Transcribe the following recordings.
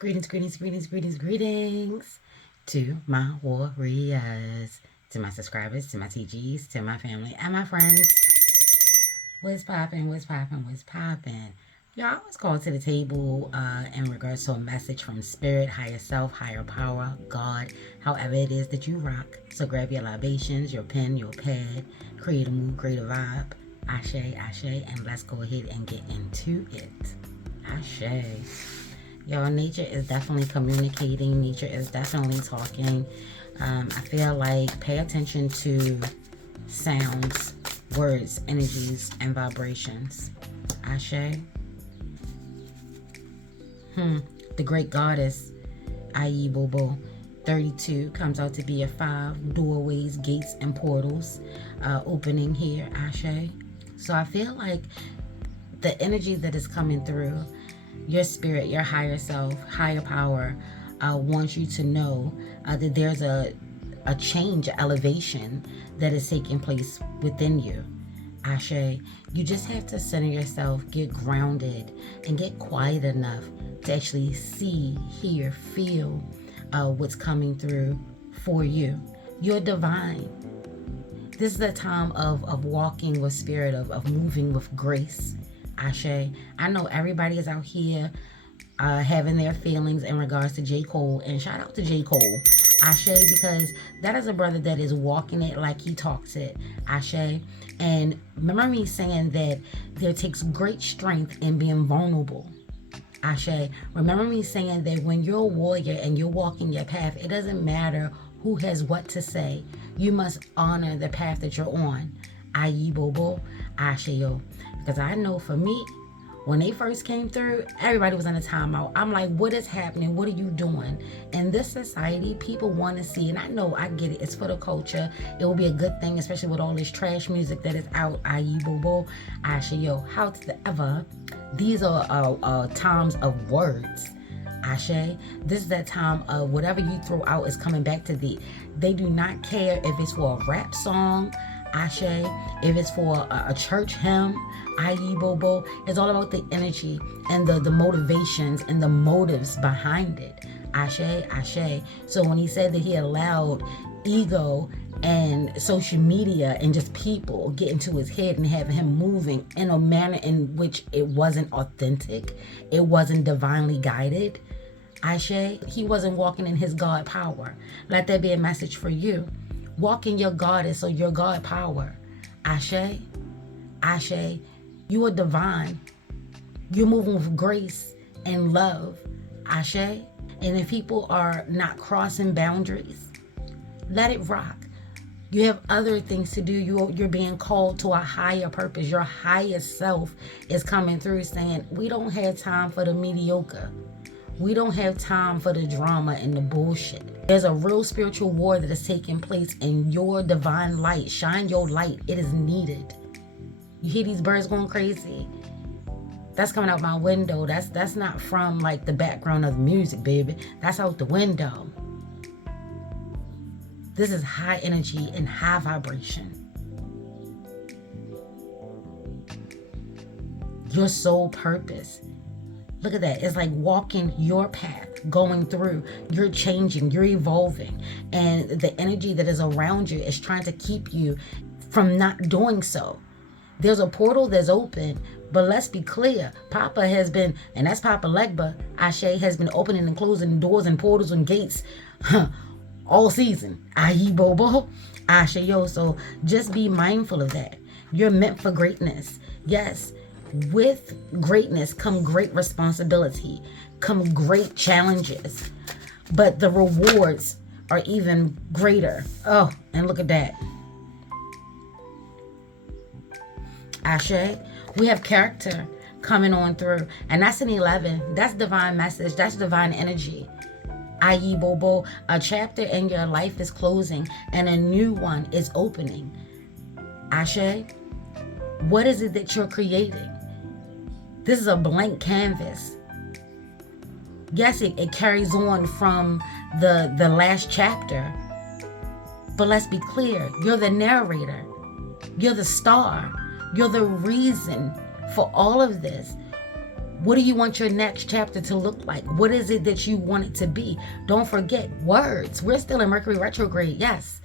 Greetings to my warriors, to my subscribers, to my TGs, to my family, and my friends. What's poppin'? Y'all, I was called to the table in regards to a message from Spirit, Higher Self, Higher Power, God, however it is that you rock. So grab your libations, your pen, your pad, create a mood, create a vibe. Ashe, and let's go ahead and get into it. Ashe. Y'all, nature is definitely communicating. Nature is definitely talking. I feel like pay attention to sounds, words, energies, and vibrations. Ashe. The great goddess, i.e. Bobo, 32 comes out to be a 5 doorways, gates, and portals opening here. Ashe. So I feel like the energy that is coming through, your spirit, your higher self, higher power, wants you to know that there's a change, elevation that is taking place within you. Ashe, you just have to center yourself, get grounded, and get quiet enough to actually see, hear, feel what's coming through for you. You're divine. This is a time of walking with spirit, of moving with grace. Ashe. I know everybody is out here having their feelings in regards to J. Cole, and shout out to J. Cole. Ashe, because that is a brother that is walking it like he talks it. Ashe. And remember me saying that there takes great strength in being vulnerable. Ashe. Remember me saying that when you're a warrior and you're walking your path, it doesn't matter who has what to say. You must honor the path that you're on. I.e. Bobo, Ashe yo. Because I know for me, when they first came through, everybody was in a timeout. I'm like, what is happening? What are you doing? In this society, people want to see, and I know, I get it. It's for the culture. It will be a good thing, especially with all this trash music that is out, i.e. Bobo, Ashe yo. However, these are times of words. Ashe, this is that time of whatever you throw out is coming back to thee. They do not care if it's for a rap song, Ashe, if it's for a church hymn, i.e. Bobo. It's all about the energy and the motivations and the motives behind it. Ashe. So when he said that he allowed ego and social media and just people get into his head and have him moving in a manner in which it wasn't authentic, it wasn't divinely guided, Ashe, he wasn't walking in his God power. Let that be a message for you. Walk in your goddess or your God power. Ashe. You are divine. You're moving with grace and love. Ashe. And if people are not crossing boundaries, let it rock. You have other things to do. You're being called to a higher purpose. Your highest self is coming through saying, we don't have time for the mediocre. We don't have time for the drama and the bullshit. There's a real spiritual war that is taking place in your divine light. Shine your light. It is needed. You hear these birds going crazy? That's coming out my window. That's not from like the background of the music, baby. That's out the window. This is high energy and high vibration. Your soul purpose. Look at that. It's like walking your path, going through. You're changing, you're evolving. And the energy that is around you is trying to keep you from not doing so. There's a portal that's open, but let's be clear. Papa has been, and that's Papa Legba, Ashe, has been opening and closing doors and portals and gates all season. I.e. Bobo, Ashe yo. So just be mindful of that. You're meant for greatness. Yes. With greatness come great responsibility, come great challenges, but the rewards are even greater. Oh, and look at that. Ashe, we have character coming on through, and that's an 11. That's divine message. That's divine energy. I.e. Bobo, a chapter in your life is closing and a new one is opening. Ashe, what is it that you're creating? This is a blank canvas. Yes, it carries on from the last chapter. But let's be clear. You're the narrator. You're the star. You're the reason for all of this. What do you want your next chapter to look like? What is it that you want it to be? Don't forget words. We're still in Mercury retrograde, yes.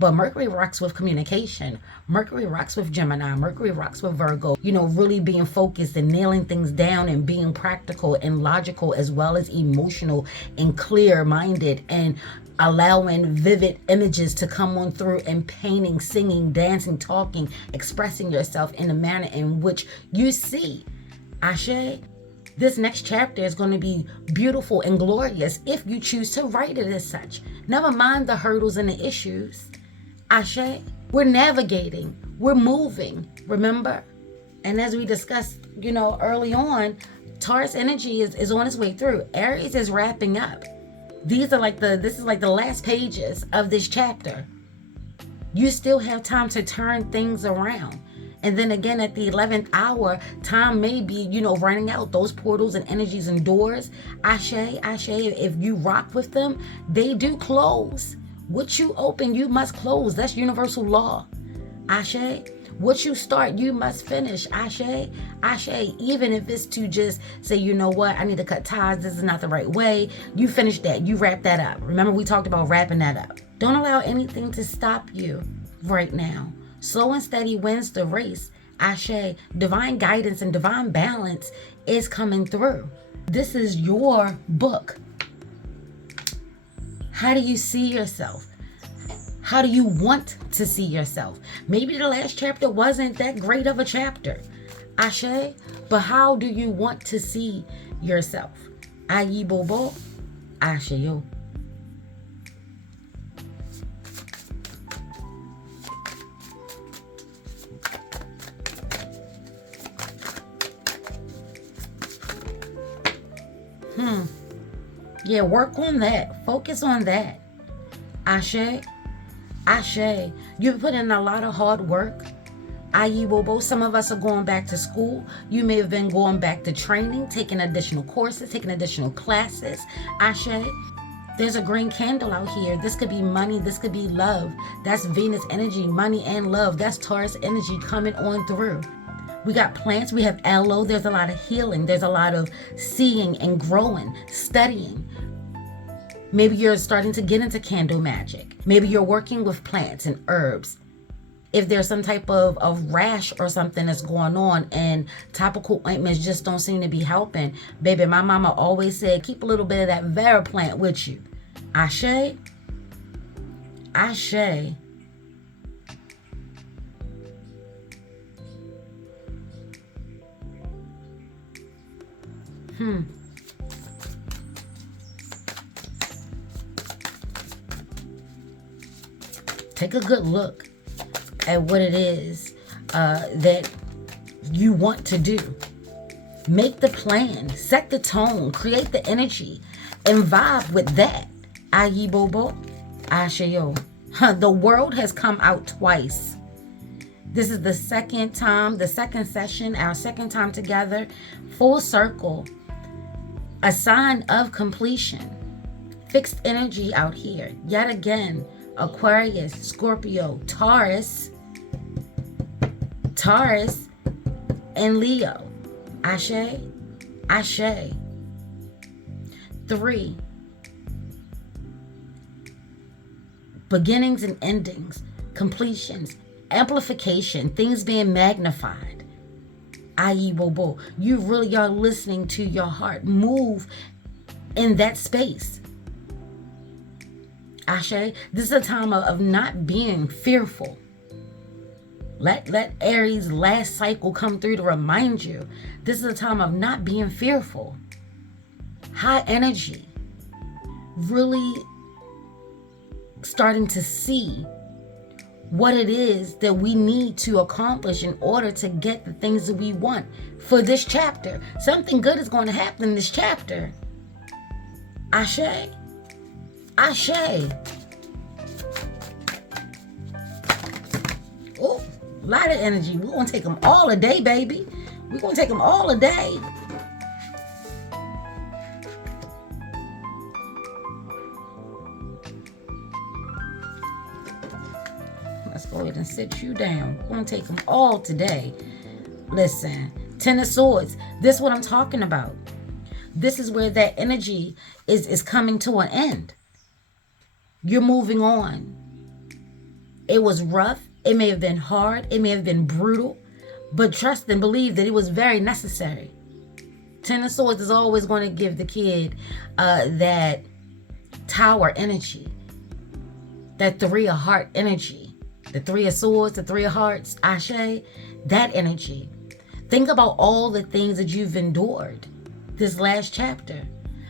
But Mercury rocks with communication. Mercury rocks with Gemini. Mercury rocks with Virgo. You know, really being focused and nailing things down and being practical and logical as well as emotional and clear-minded and allowing vivid images to come on through and painting, singing, dancing, talking, expressing yourself in a manner in which you see. Ashe, this next chapter is going to be beautiful and glorious if you choose to write it as such. Never mind the hurdles and the issues. Ashe, we're navigating, we're moving, remember? And as we discussed, you know, early on, Taurus energy is on its way through. Aries is wrapping up. This is like the last pages of this chapter. You still have time to turn things around. And then again, at the 11th hour, time may be, you know, running out. Those portals and energies and doors, Ashe, if you rock with them, they do close. What you open, you must close. That's universal law. Ashe. What you start, you must finish. Ashe. Even if it's to just say, you know what, I need to cut ties. This is not the right way. You finish that. You wrap that up. Remember, we talked about wrapping that up. Don't allow anything to stop you right now. Slow and steady wins the race. Ashe. Divine guidance and divine balance is coming through. This is your book. How do you see yourself? How do you want to see yourself? Maybe the last chapter wasn't that great of a chapter, Ashe, but how do you want to see yourself? Ayi bobo, Ashe yo. Yeah, work on that. Focus on that. Ashe. You've put in a lot of hard work. Ayi bobo. Some of us are going back to school. You may have been going back to training, taking additional courses, taking additional classes. Ashe. There's a green candle out here. This could be money. This could be love. That's Venus energy, money and love. That's Taurus energy coming on through. We got plants. We have aloe. There's a lot of healing. There's a lot of seeing and growing, studying. Maybe you're starting to get into candle magic. Maybe you're working with plants and herbs. If there's some type of rash or something that's going on and topical ointments just don't seem to be helping, baby, my mama always said, keep a little bit of that Vera plant with you. Ashe. Take a good look at what it is that you want to do. Make the plan, set the tone, create the energy, and vibe with that. Ayi bobo, asheyo. The world has come out twice. This is the second time, the second session, our second time together, full circle. A sign of completion. Fixed energy out here. Yet again, Aquarius, Scorpio, Taurus, and Leo. Ashe. 3. Beginnings and endings, completions, amplification, things being magnified. Ayi bobo. You really are listening to your heart. Move in that space. Ashe, this is a time of not being fearful. Let Aries' last cycle come through to remind you. This is a time of not being fearful. High energy. Really starting to see what it is that we need to accomplish in order to get the things that we want for this chapter. Something good is going to happen in this chapter. Ashe. Oh, a lot of energy. We're going to take them all a day, baby. We're going to take them all a day. Let's go ahead and sit you down. We're going to take them all today. Listen, Ten of Swords. This is what I'm talking about. This is where that energy is coming to an end. You're moving on. It was rough. It may have been hard. It may have been brutal. But trust and believe that it was very necessary. Ten of Swords is always going to give the kid that Tower energy. That Three of Heart energy. The Three of Swords, the Three of Hearts, Ashe. That energy. Think about all the things that you've endured this last chapter.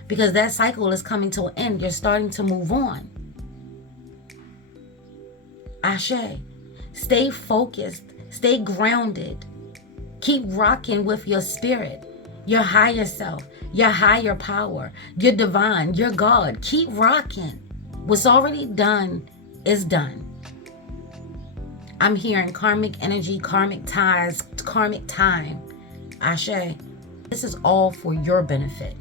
Because that cycle is coming to an end. You're starting to move on. Ashe. Stay focused. Stay grounded. Keep rocking with your spirit, your higher self, your higher power, your divine, your God. Keep rocking. What's already done is done. I'm hearing karmic energy, karmic ties, karmic time. Ashe. This is all for your benefit.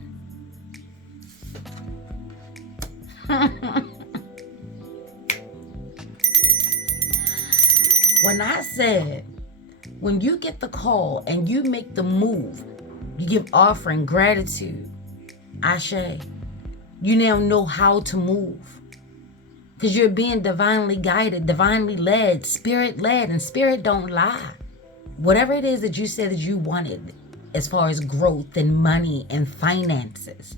When I said, when you get the call and you make the move, you give offering, gratitude, Ashe, you now know how to move. Because you're being divinely guided, divinely led, spirit led, and spirit don't lie. Whatever it is that you said that you wanted as far as growth and money and finances,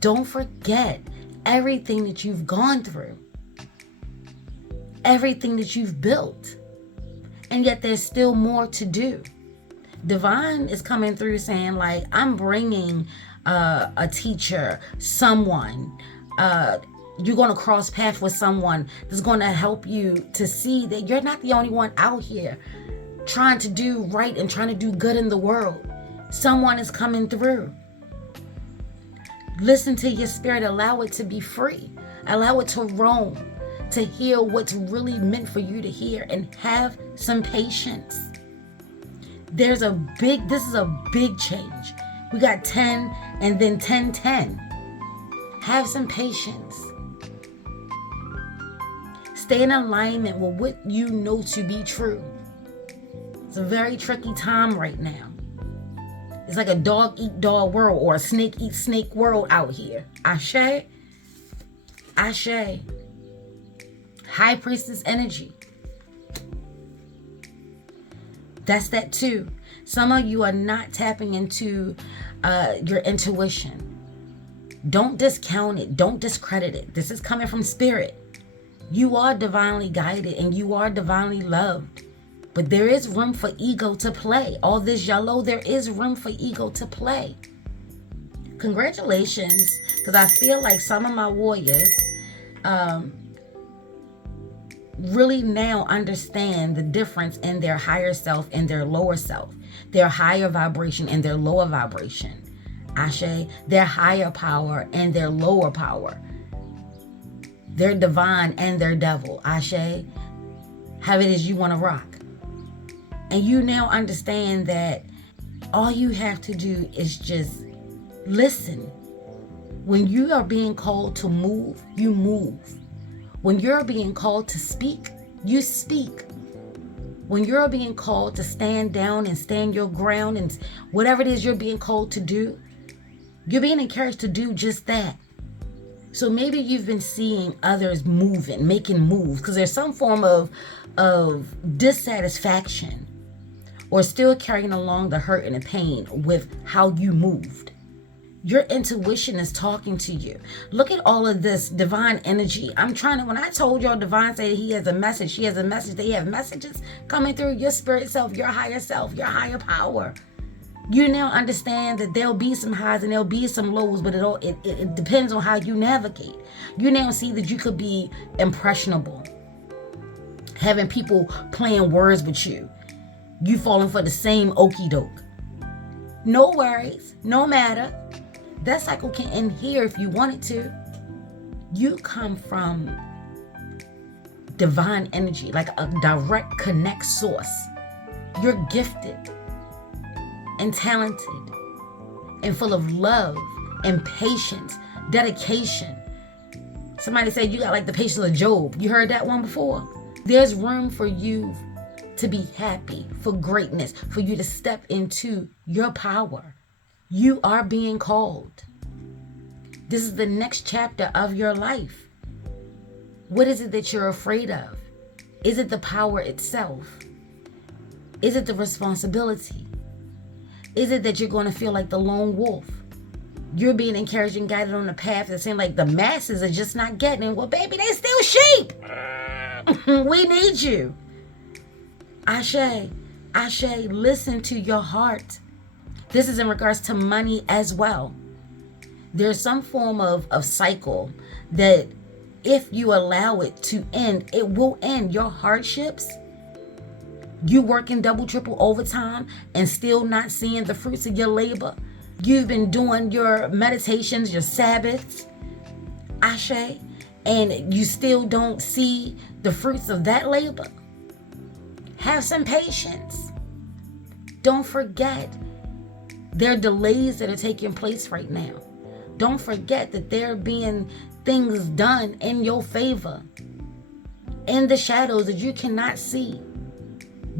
don't forget everything that you've gone through, everything that you've built. And yet there's still more to do. Divine is coming through saying, like, I'm bringing a teacher, someone. You're going to cross paths with someone that's going to help you to see that you're not the only one out here trying to do right and trying to do good in the world. Someone is coming through. Listen to your spirit. Allow it to be free. Allow it to roam, to hear what's really meant for you to hear, and have some patience. This is a big change. We got 10 and then 10-10. Have some patience. Stay in alignment with what you know to be true. It's a very tricky time right now. It's like a dog eat dog world or a snake eat snake world out here. Ashe. Ashe. High Priestess energy. That's that too. Some of you are not tapping into your intuition. Don't discount it. Don't discredit it. This is coming from spirit. You are divinely guided and you are divinely loved. But there is room for ego to play. All this yellow, there is room for ego to play. Congratulations. Because I feel like some of my warriors really now understand the difference in their higher self and their lower self. Their higher vibration and their lower vibration. Ashe, their higher power and their lower power. Their divine and their devil. Ashe, have it as you want to rock. And you now understand that all you have to do is just listen. When you are being called to move, you move. When you're being called to speak, you speak. When you're being called to stand down and stand your ground and whatever it is you're being called to do, you're being encouraged to do just that. So maybe you've been seeing others moving, making moves, because there's some form of dissatisfaction or still carrying along the hurt and the pain with how you moved. Your intuition is talking to you. Look at all of this divine energy. When I told y'all divine said he has a message, she has a message, they have messages coming through your spirit self, your higher higher power. You now understand that there'll be some highs and there'll be some lows, but it depends on how you navigate. You now see that you could be impressionable, having people playing words with you. You falling for the same okie doke. No worries, no matter. That cycle can end here if you want it to. You come from divine energy, like a direct connect source. You're gifted and talented and full of love and patience, dedication. Somebody said you got like the patience of Job. You heard that one before? There's room for you to be happy, for greatness, for you to step into your power. You are being called. This is the next chapter of your life. What is it that you're afraid of? Is it the power itself? Is it the responsibility? Is it that you're going to feel like the lone wolf? You're being encouraged and guided on a path that seems like the masses are just not getting it. Well, baby, they still sheep. We need you. Ashe, listen to your heart. This is in regards to money as well. There's some form of cycle that if you allow it to end, it will end. Your hardships, you working double, triple overtime and still not seeing the fruits of your labor. You've been doing your meditations, your Sabbaths, Ashe, and you still don't see the fruits of that labor. Have some patience. Don't forget, there are delays that are taking place right now. Don't forget that there are being things done in your favor, in the shadows that you cannot see.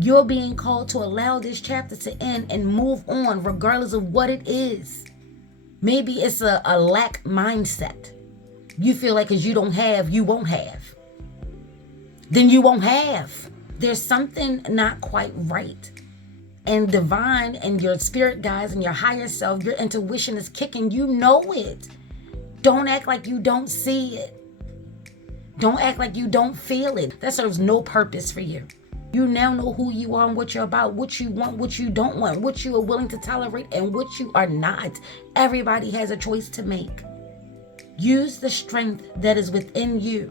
You're being called to allow this chapter to end and move on regardless of what it is. Maybe it's a lack mindset. You feel like because you don't have, you won't have. Then you won't have. There's something not quite right. And divine and your spirit guides and your higher self, your intuition is kicking. You know it. Don't act like you don't see it. Don't act like you don't feel it. That serves no purpose for you. You now know who you are and what you're about, what you want, what you don't want, what you are willing to tolerate and what you are not. Everybody has a choice to make. Use the strength that is within you,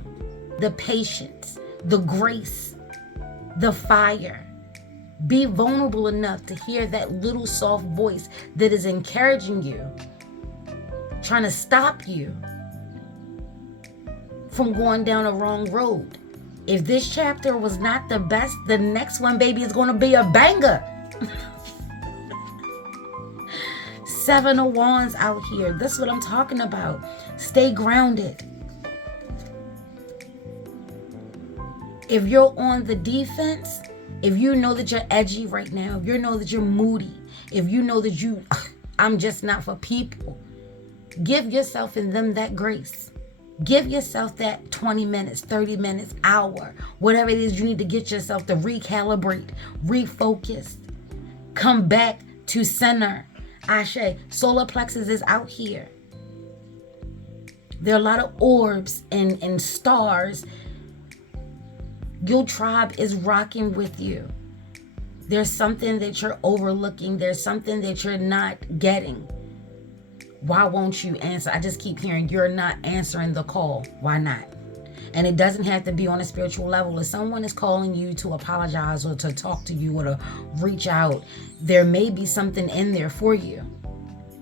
the patience, the grace, the fire. Be vulnerable enough to hear that little soft voice that is encouraging you, trying to stop you from going down a wrong road. If this chapter was not the best, the next one, baby, is going to be a banger. 7 of Wands out here. This is what I'm talking about. Stay grounded. If you're on the defense, if you know that you're edgy right now, if you know that you're moody, if you know that I'm just not for people, give yourself and them that grace. Give yourself that 20 minutes, 30 minutes, hour, whatever it is you need to get yourself to recalibrate, refocus, come back to center. Ashe, solar plexus is out here. There are a lot of orbs and stars. Your tribe is rocking with you. There's something that you're overlooking. There's something that you're not getting. Why won't you answer? I just keep hearing you're not answering the call. Why not? And it doesn't have to be on a spiritual level. If someone is calling you to apologize or to talk to you or to reach out, there may be something in there for you.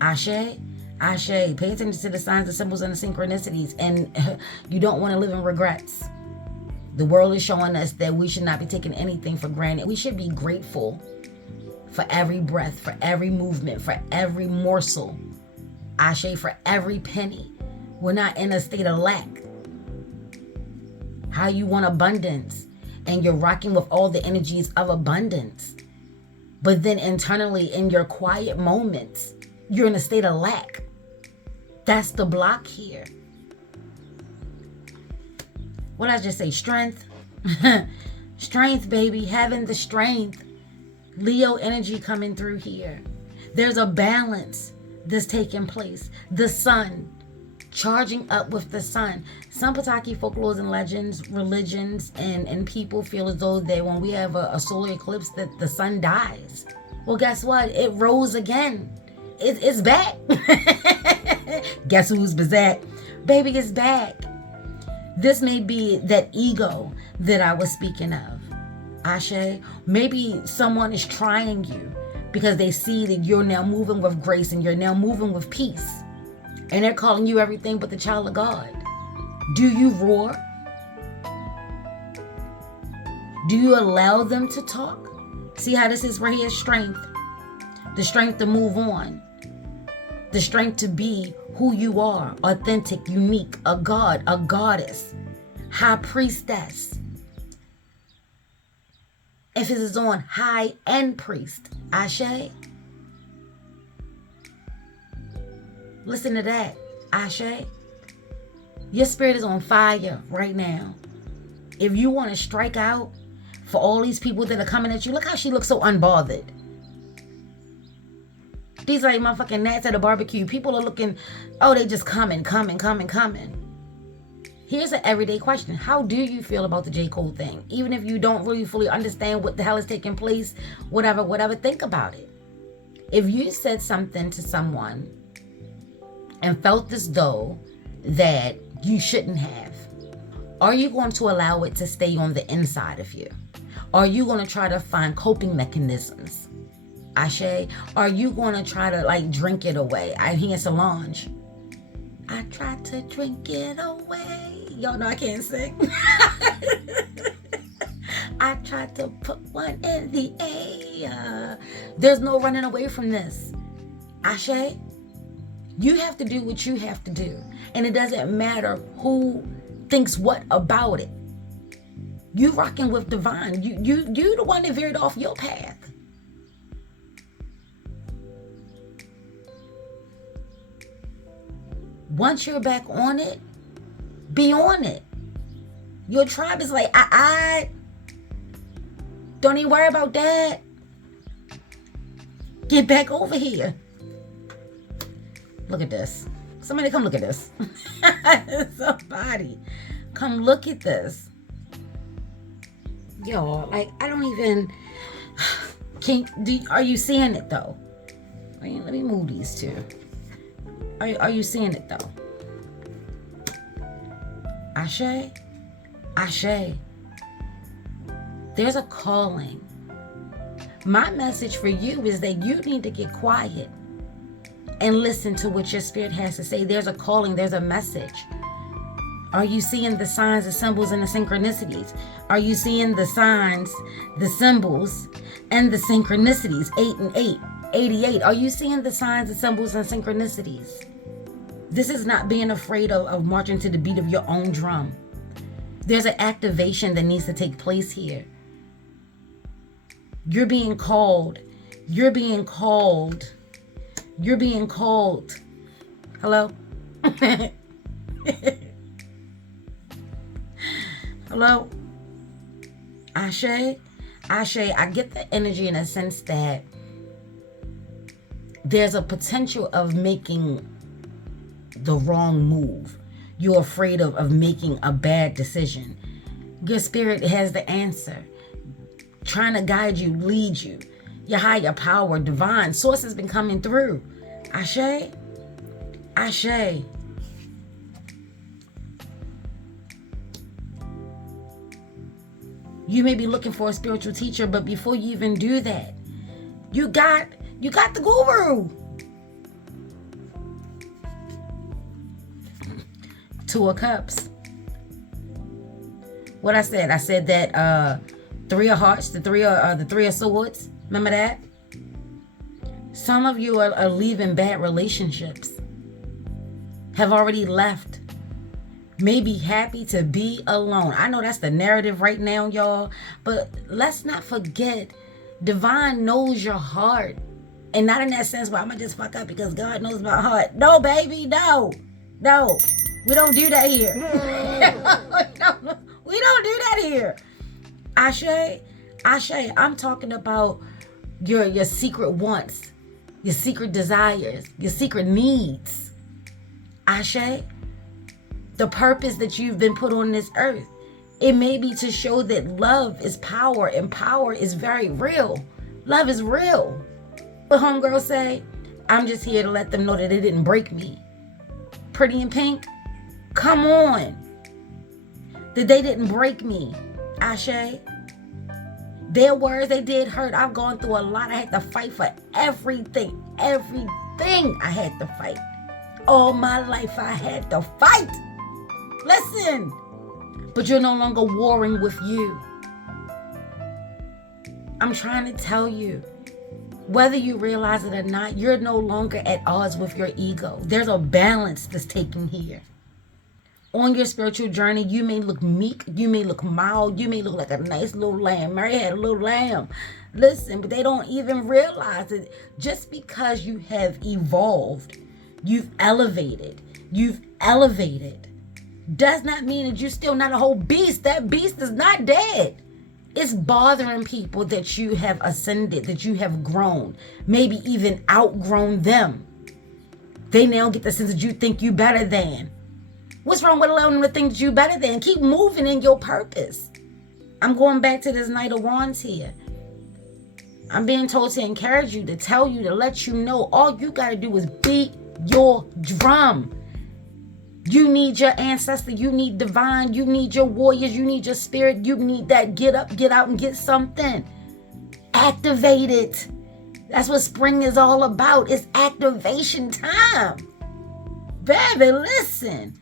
Ashe, pay attention to the signs, the symbols, and the synchronicities. And you don't want to live in regrets. The world is showing us that we should not be taking anything for granted. We should be grateful for every breath, for every movement, for every morsel. Ashe, for every penny. We're not in a state of lack. How you want abundance, and you're rocking with all the energies of abundance. But then internally in your quiet moments, you're in a state of lack. That's the block here. What did I just say? Strength. Strength, baby. Having the strength. Leo energy coming through here. There's a balance that's taking place. The sun, charging up with the sun. Some Pataki folklores and legends, religions, and people feel as though that when we have a solar eclipse that the sun dies. Well, guess what? It rose again. It's back. Guess who's back? Baby, it's back. This may be that ego that I was speaking of. Ashe, maybe someone is trying you because they see that you're now moving with grace and you're now moving with peace. And they're calling you everything but the child of God. Do you roar? Do you allow them to talk? See how this is right here? Strength. The strength to move on. The strength to be who you are. Authentic, unique, a god, a goddess, high priestess. Emphasis on high and priest. Ashe. Listen to that. Ashe. Your spirit is on fire right now. If you want to strike out for all these people that are coming at you, look how she looks so unbothered. These like motherfucking gnats at a barbecue. People are looking, oh, they just coming. Here's an everyday question. How do you feel about the J. Cole thing? Even if you don't really fully understand what the hell is taking place, whatever, think about it. If you said something to someone and felt as though that you shouldn't have, are you going to allow it to stay on the inside of you? Are you going to try to find coping mechanisms? Ashe? Are you going to try to like drink it away? I hear Solange. I tried to drink it away. Y'all know I can't sing. I tried to put one in the air. There's no running away from this. Ashe? You have to do what you have to do. And it doesn't matter who thinks what about it. You rocking with divine. You the one that veered off your path. Once you're back on it, be on it. Your tribe is like, I don't even worry about that. Get back over here. Look at this. Somebody come look at this. Somebody come look at this. Y'all, like, I don't even, are you seeing it though? Let me move these two. Are you seeing it though? Ashe? Ashe. There's a calling. My message for you is that you need to get quiet and listen to what your spirit has to say. There's a calling. There's a message. Are you seeing the signs, the symbols, and the synchronicities? Are you seeing the signs, the symbols, and the synchronicities? 8 and 8. 88. Are you seeing the signs, the symbols, and synchronicities? This is not being afraid of marching to the beat of your own drum. There's an activation that needs to take place here. You're being called. You're being called. You're being called. Hello? Hello? Ashe? Ashe, I get the energy in a sense that there's a potential of making the wrong move. You're afraid of making a bad decision. Your spirit has the answer. Trying to guide you, lead you. Your higher power, divine source has been coming through. Ashe? Ashe. You may be looking for a spiritual teacher, but before you even do that, you got the guru. Two of Cups. What I said that Three of Hearts, the three of Swords. Remember that? Some of you are leaving bad relationships. Have already left. May be happy to be alone. I know that's the narrative right now, y'all. But let's not forget, divine knows your heart. And not in that sense where I'm going to just fuck up because God knows my heart. No, baby, no. No. We don't do that here. We don't do that here. Ashe, I'm talking about your secret wants, your secret desires, your secret needs. Ashe, the purpose that you've been put on this earth. It may be to show that love is power and power is very real. Love is real. But homegirl say, I'm just here to let them know that it didn't break me. Pretty in Pink, come on. That they didn't break me. Ashe. Their words, they did hurt. I've gone through a lot. I had to fight for everything. Everything I had to fight. All my life I had to fight. Listen. But you're no longer warring with you. I'm trying to tell you, whether you realize it or not, you're no longer at odds with your ego. There's a balance that's taken here. On your spiritual journey, you may look meek, you may look mild, you may look like a nice little lamb. Mary had a little lamb. Listen, but they don't even realize it. Just because you have evolved, you've elevated, does not mean that you're still not a whole beast. That beast is not dead. It's bothering people that you have ascended, that you have grown, maybe even outgrown them. They now get the sense that you think you better than. What's wrong with allowing them to think that you better than? Keep moving in your purpose. I'm going back to this Knight of Wands here. I'm being told to encourage you, to tell you, to let you know all you got to do is beat your drum. You need your ancestor. You need divine. You need your warriors. You need your spirit. You need that get up, get out, and get something. Activate it. That's what spring is all about. It's activation time. Baby, listen.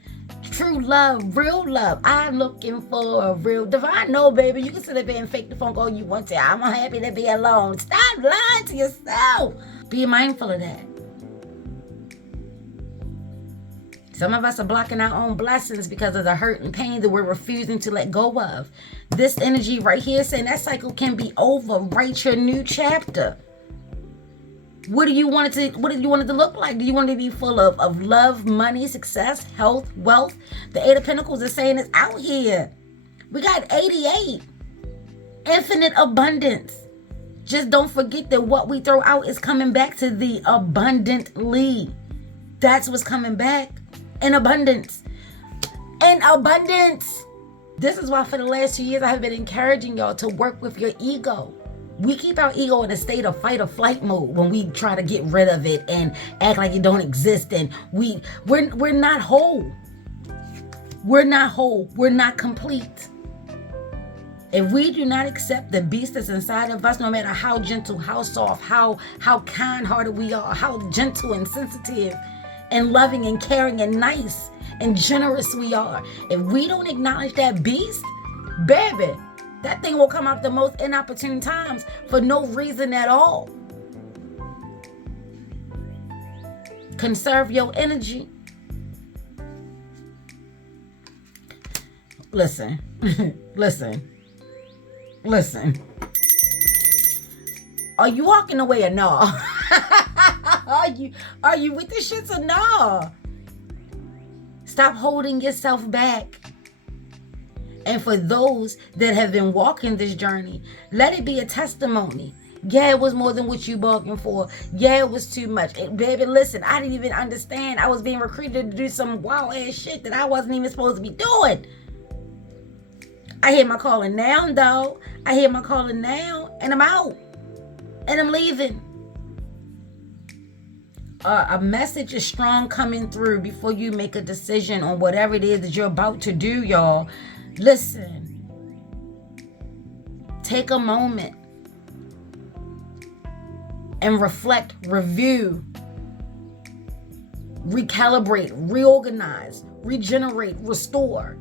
True love, real love. I'm looking for a real divine. No, baby, you can sit up there and fake the phone call you want to. I'm happy to be alone. Stop lying to yourself. Be mindful of that. Some of us are blocking our own blessings because of the hurt and pain that we're refusing to let go of. This energy right here saying that cycle can be over. Write your new chapter. What do you want it to look like? Do you want it to be full of love, money, success, health, wealth? The Eight of Pentacles is saying it's out here. We got 88. Infinite abundance. Just don't forget that what we throw out is coming back to the abundantly. That's what's coming back. In abundance. In abundance. This is why for the last 2 years I have been encouraging y'all to work with your ego. We keep our ego in a state of fight or flight mode when we try to get rid of it and act like it don't exist. And we're not whole. We're not whole. We're not complete. If we do not accept the beast that's inside of us, no matter how gentle, how soft, how kind-hearted we are, how gentle and sensitive and loving and caring and nice and generous we are, if we don't acknowledge that beast, baby, that thing will come out the most inopportune times for no reason at all. Conserve your energy. Listen. Are you walking away or no? Are you with the shits or no? Stop holding yourself back. And for those that have been walking this journey, let it be a testimony. Yeah, it was more than what you bargained for. Yeah, it was too much. Baby, listen, I didn't even understand. I was being recruited to do some wild ass shit that I wasn't even supposed to be doing. I hear my calling now, though. I hear my calling now, and I'm out. And I'm leaving. A message is strong coming through before you make a decision on whatever it is that you're about to do, y'all. Listen, take a moment and reflect, review, recalibrate, reorganize, regenerate, restore.